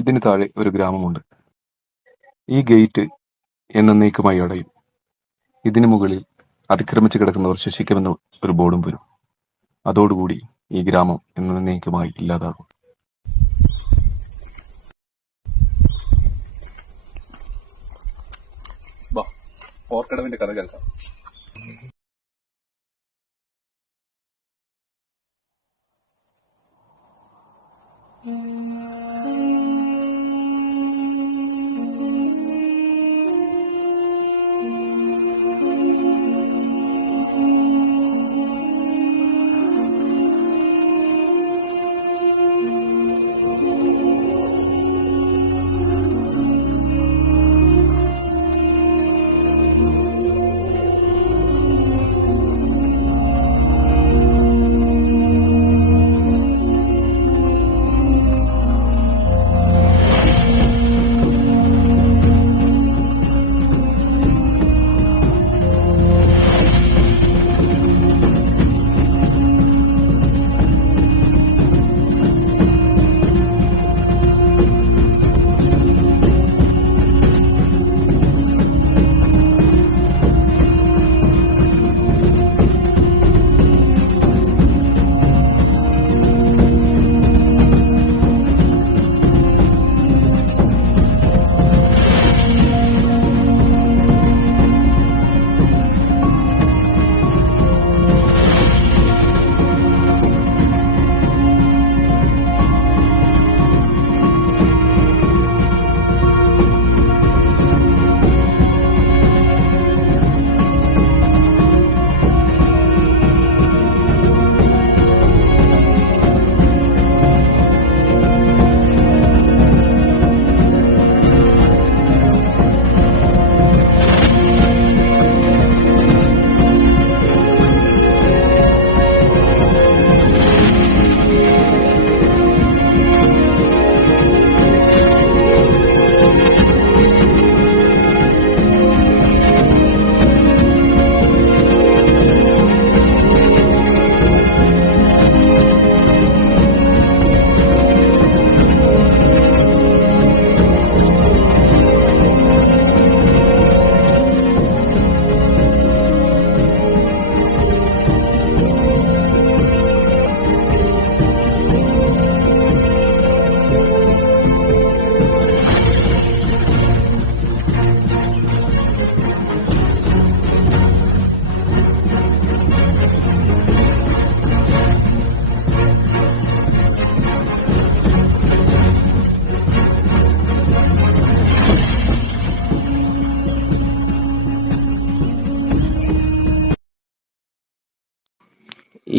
ഇതിന് താഴെ ഒരു ഗ്രാമമുണ്ട്. ഈ ഗേറ്റ് എന്നേക്കുമായി അടയും. ഇതിനു മുകളിൽ അതിക്രമിച്ച് കിടക്കുന്നവർ ശിക്ഷിക്കുമെന്ന് ഒരു ബോർഡും വരും. അതോടുകൂടി ഈ ഗ്രാമം എന്നേക്കുമായി ഇല്ലാതാകും. ഓർക്കടവിന്റെ കഥ കേൾക്കാം.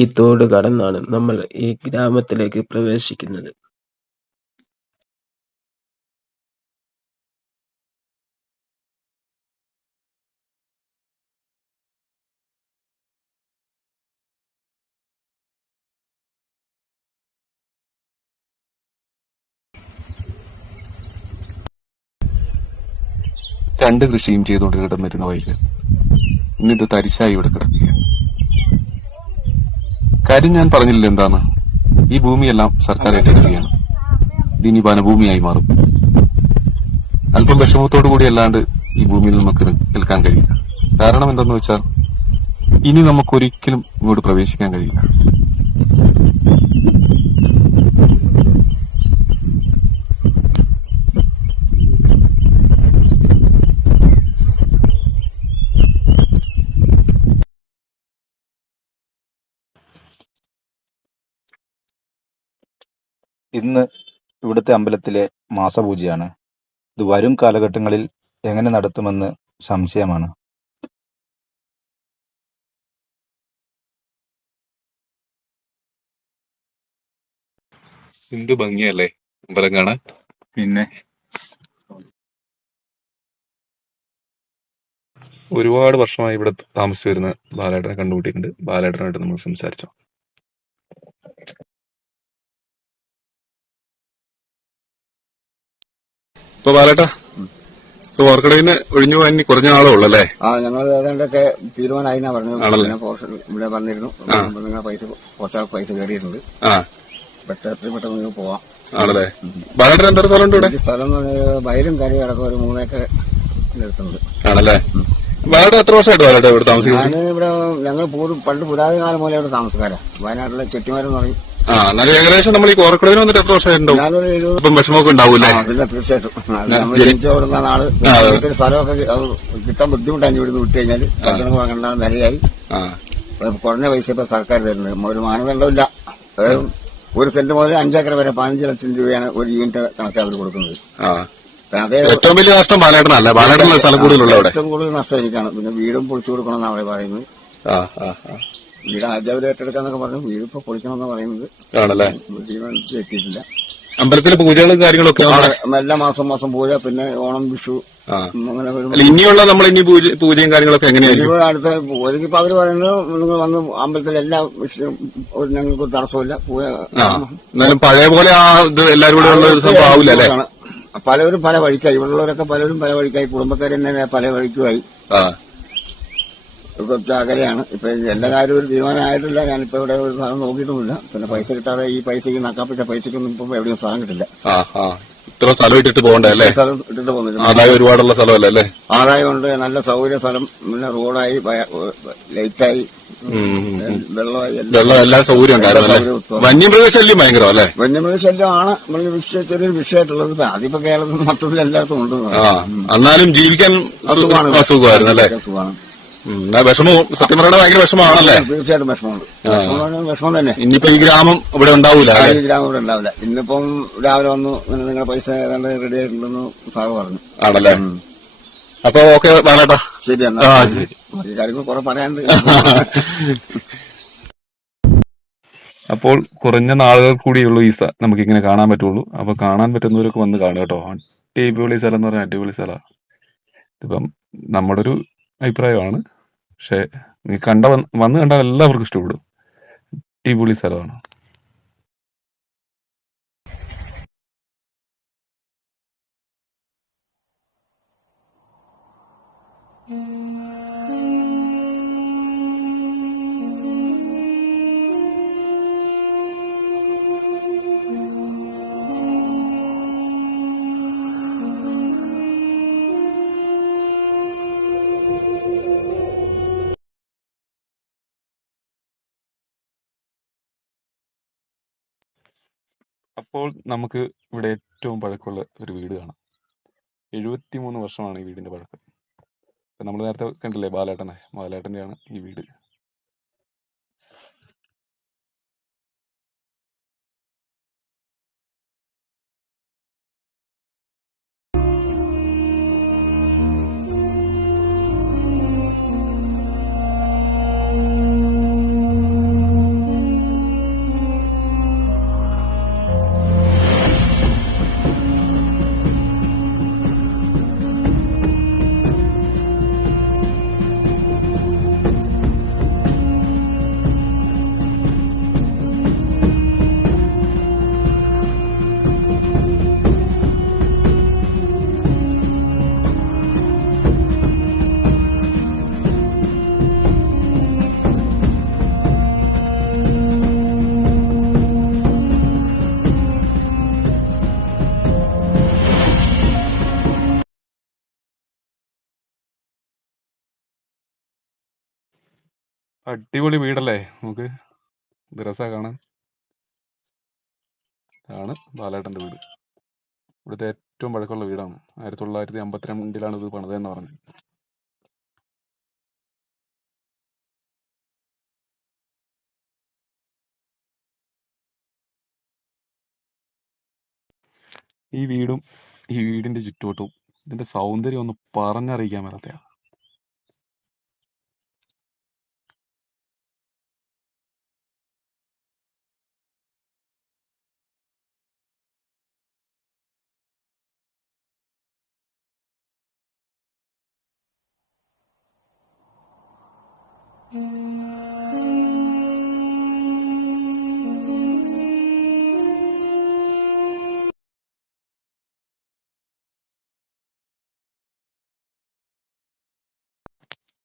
ഈ തോട് കടന്നാണ് നമ്മൾ ഈ ഗ്രാമത്തിലേക്ക് പ്രവേശിക്കുന്നത്. രണ്ട് കൃഷിയും ചെയ്തുകൊണ്ട് കിടന്നിരുന്ന വയല് ഇന്നിത് തരിശായി ഇവിടെ കിടക്കുകയാണ്. കാര്യം ഞാൻ പറഞ്ഞില്ല എന്താണ്, ഈ ഭൂമിയെല്ലാം സർക്കാർ ഏറ്റെടുക്കുകയാണ്. ഇതിനി വനഭൂമിയായി മാറും. അല്പം വിഷമത്തോടു കൂടി അല്ലാണ്ട് ഈ ഭൂമിയിൽ നമുക്ക് നിൽക്കാൻ കഴിയില്ല. കാരണം എന്തെന്ന് വെച്ചാൽ ഇനി നമുക്കൊരിക്കലും ഇങ്ങോട്ട് പ്രവേശിക്കാൻ കഴിയില്ല. ഇന്ന് ഇവിടുത്തെ അമ്പലത്തിലെ മാസപൂജയാണ്. ഇത് വരും കാലഘട്ടങ്ങളിൽ എങ്ങനെ നടത്തുമെന്ന് സംശയമാണ്. എന്ത് ഭംഗിയല്ലേ അമ്പലം കാണാൻ. പിന്നെ ഒരുപാട് വർഷമായി ഇവിടെ താമസിച്ചു വരുന്ന ബാലേട്ടനെ കണ്ടുമുട്ടിയിട്ടുണ്ട്. ബാലേട്ടനായിട്ട് നമ്മൾ സംസാരിച്ചോ. ഇപ്പൊ ബാലേട്ട ഓർക്കടയിന്ന് ഒഴിഞ്ഞു പോകാൻ ഇനി കുറഞ്ഞ നാളേ ഉള്ളല്ലേ? ഞങ്ങൾ ഏതാണ്ടൊക്കെ തീരുമാനമായി പറഞ്ഞു. ഇവിടെ വന്നിരുന്നു. പൈസ കുറച്ചാൾ പൈസ കയറിയിട്ടുണ്ട്. പെട്ടെന്ന് പോവാം. ആണല്ലേ. ബാലേട്ടൻ എന്തോ സ്ഥലമുണ്ട് ഇവിടെ? ഈ സ്ഥലം എന്ന് പറഞ്ഞാൽ വയലും കരയും അടക്കം ഒരു 3 ഏക്കർ എടുത്തുണ്ട്. ആണല്ലേ. ബാലേട്ടൻ എത്ര വർഷമായിട്ട് ബാലേട്ടൻ ഇവിടെ താമസിക്കുന്നത്? ഞാനിവിടെ ഞങ്ങൾ പണ്ട് പുരാതന കാലം മുതലേ ഇവിടെ താമസക്കാരാ. വയനാട്ടിലെ ചെട്ടിമാരം എന്ന് പറയും. എന്നാലും ഏകദേശം നമ്മൾ ഈ കോറക്കുടത്തിന് വന്നിട്ട് എത്ര വർഷമായിട്ടുണ്ടാവും? ഞാനൊരു 70. ഇപ്പം വിഷമമൊക്കെ ഉണ്ടാവൂല്ലേ? പിന്നെ തീർച്ചയായിട്ടും നമ്മൾ ജനിച്ചു കൊടുക്കുന്ന നാട് സ്ഥലമൊക്കെ അത് കിട്ടാൻ ബുദ്ധിമുട്ടാണ്. ഇവിടുന്ന് വിട്ടു കഴിഞ്ഞാൽ ഭക്ഷണം വാങ്ങേണ്ട നിലയായി. കുറഞ്ഞ പൈസ ഇപ്പൊ സർക്കാർ തരുന്നത്. ഒരു മാനദണ്ഡമില്ല. അതായത് 1 സെന്റ് മുതൽ 5 ഏക്കർ വരെ 15 ലക്ഷം രൂപയാണ് ഒരു യൂണിറ്റ് കണക്ക് അവർ കൊടുക്കുന്നത്. അതേ ഏറ്റവും വലിയ നഷ്ടം ബാലേട്ടനല്ല, ബാലേട്ടനുള്ള സ്ഥലം കൂടുതലുള്ള ഏറ്റവും കൂടുതൽ നഷ്ടം എനിക്കാണ്. പിന്നെ വീടും പൊളിച്ചു കൊടുക്കണമെന്നാണ് അവരെ പറയുന്നത്. വീട് ആദ്യം അവർ ഏറ്റെടുക്കാന്നൊക്കെ പറഞ്ഞു. വീട് ഇപ്പൊ പൊളിക്കണമെന്ന് പറയുന്നത്. ആണല്ലേ. തീരുമാനത്തിൽ എത്തിയിട്ടില്ല. അമ്പലത്തിലെ പൂജകളും കാര്യങ്ങളൊക്കെ എല്ലാ മാസം പൂജ, പിന്നെ ഓണം, വിഷു അങ്ങനെ വരും. ഇനിയുള്ള നമ്മൾ ഇനി പൂജയും കാര്യങ്ങളൊക്കെ എങ്ങനെയായിരിക്കും? അടുത്ത പൂജയ്ക്ക് ഇപ്പൊ അവര് പറയുന്നത് നിങ്ങൾ വന്ന് അമ്പലത്തിൽ എല്ലാ വിഷയം ഞങ്ങൾക്ക് തടസ്സമില്ല. പൂജ എന്നാലും പഴയ പോലെ ആ ഇത് എല്ലാവരും കൂടെ ഉള്ള ഒരു സംഭവം ആവില്ല അല്ലേ? പലവരും പല വഴിക്കായി. ഇവിടെയുള്ളവരൊക്കെ പലരും പല വഴിക്കായി. കുടുംബക്കാർ തന്നെ പല വഴിക്കുമായി. കുറച്ച് അകലെയാണ്. ഇപ്പൊ എല്ലാ കാര്യവും ഒരു തീരുമാനമായിട്ടില്ല. ഞാനിപ്പോ ഇവിടെ ഒരു സ്ഥലം നോക്കിയിട്ടുമില്ല. പിന്നെ പൈസ കിട്ടാതെ ഈ പൈസക്ക് നക്കാപ്പിച്ച പൈസക്കൊന്നും ഇപ്പൊ എവിടെയും സ്ഥലം കിട്ടില്ല. ഇത്ര സ്ഥലം ഇട്ടിട്ട് പോകണ്ടേ അല്ലേ? സ്ഥലം ഇട്ടിട്ട് പോകുന്നില്ല. ആദായം ഒരുപാടുള്ള സ്ഥലമല്ലേ അല്ലേ? ആദായമുണ്ട്, നല്ല സൗകര്യ സ്ഥലം, പിന്നെ റോഡായി, ലൈറ്റായി, വെള്ളം എല്ലാ സൗകര്യം ഉണ്ടായിരുന്നു. വന്യമൃഗശല്യം ഭയങ്കരം അല്ലേ? വന്യമൃഗശല്യമാണ് ചെറിയൊരു വിഷയമായിട്ടുള്ളത്. അതിപ്പോ കേരളത്തിൽ മൊത്തത്തിൽ എല്ലായിടത്തും ഉണ്ട്. എന്നാലും ജീവിക്കാൻ അസുഖമായിരുന്നു അല്ലേ? സുഖമാണ്. വിഷമവും സത്യം പറയുന്നത് ഭയങ്കര വിഷമമാണല്ലേ? തീർച്ചയായിട്ടും വിഷമമുണ്ട്. വിഷമം തന്നെ. ഇനിയിപ്പോ ഈ ഗ്രാമം ഇവിടെ ഉണ്ടാവൂല. ഈ ഗ്രാമം ഇവിടെ ഉണ്ടാവില്ല. ഇന്നിപ്പം രാവിലെ വന്നു നിങ്ങളുടെ പൈസ ഏതാണ്ട് റെഡി ആയിട്ടുണ്ടെന്ന് സാറ് പറഞ്ഞു. ആണല്ലേ. അപ്പൊ ഓക്കെ ബാലേട്ടാ, ശരി. എന്നാ ബാക്കി കാര്യങ്ങൾ കുറെ പറയാനുണ്ട്. അപ്പോൾ കുറഞ്ഞ നാളുകൾ കൂടിയുള്ളൂ ഈ നമുക്കിങ്ങനെ കാണാൻ പറ്റുള്ളൂ. അപ്പൊ കാണാൻ പറ്റുന്നവരൊക്കെ വന്ന് കാണുക കേട്ടോ. അടിപൊളി സ്ഥലം എന്ന് പറഞ്ഞാൽ അടിപൊളി സ്ഥലമാണ്. ഇപ്പം നമ്മുടെ ഒരു അഭിപ്രായമാണ്. പക്ഷെ നീ വന്ന് കണ്ടാൽ എല്ലാവർക്കും ഇഷ്ടപ്പെടും. അടിപൊളി സ്ഥലമാണ്. അപ്പോൾ നമുക്ക് ഇവിടെ ഏറ്റവും പഴക്കമുള്ള ഒരു വീട് കാണാം. 73 വർഷമാണ് ഈ വീടിന്റെ പഴക്കം. നമ്മൾ നേരത്തെ കണ്ടില്ലേ ബാലേട്ടന്റെയാണ് ഈ വീട്. അടിപൊളി വീടല്ലേ? നമുക്ക് ഇത് രസാ കാണാൻ. ആണ് ബാലേട്ടന്റെ വീട്. ഇവിടുത്തെ ഏറ്റവും പഴക്കമുള്ള വീടാണ്. 1952 ഇത് പണിതെന്ന് പറഞ്ഞു. ഈ വീടും ഈ വീടിന്റെ ചുറ്റുവട്ടവും ഇതിന്റെ സൗന്ദര്യം ഒന്ന് പറഞ്ഞറിയിക്കാൻ മേലാത്തയാ.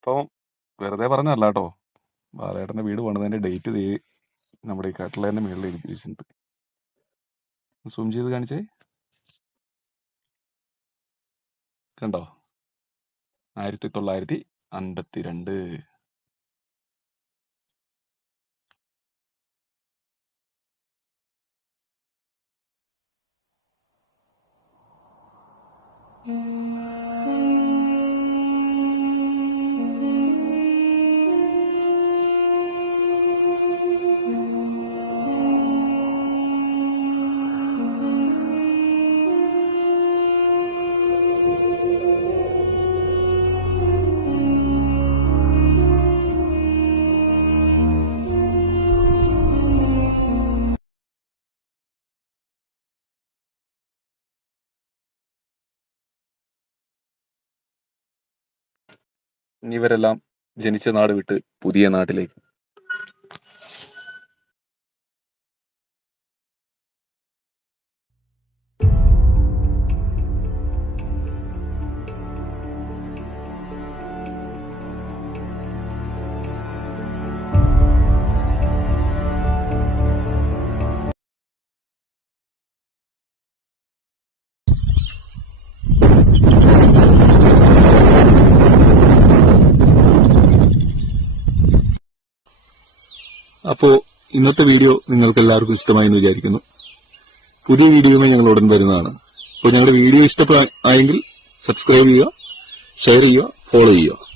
അപ്പം വെറുതെ പറഞ്ഞല്ല കേട്ടോ. ബാലേട്ടന്റെ വീട് പണിതതിന്റെ ഡേറ്റ് നമ്മുടെ ഈ കട്ടിലേന്റെ മുകളിൽ എഴുതി വെച്ചിട്ടുണ്ട്. സൂം ചെയ്ത് കാണിച്ചേ. കണ്ടോ? 1952. ഇവരെല്ലാം ജനിച്ച നാട് വിട്ട് പുതിയ നാട്ടിലേക്ക്. അപ്പോ ഇന്നത്തെ വീഡിയോ നിങ്ങൾക്ക് എല്ലാവർക്കും ഇഷ്ടമായി എന്ന് വിചാരിക്കുന്നു. പുതിയ വീഡിയോയുമായി ഞങ്ങൾ ഉടൻ വരുന്നതാണ്. അപ്പോൾ ഞങ്ങളുടെ വീഡിയോ ഇഷ്ടമായെങ്കിൽ സബ്സ്ക്രൈബ് ചെയ്യുക, ഷെയർ ചെയ്യുക, ഫോളോ ചെയ്യുക.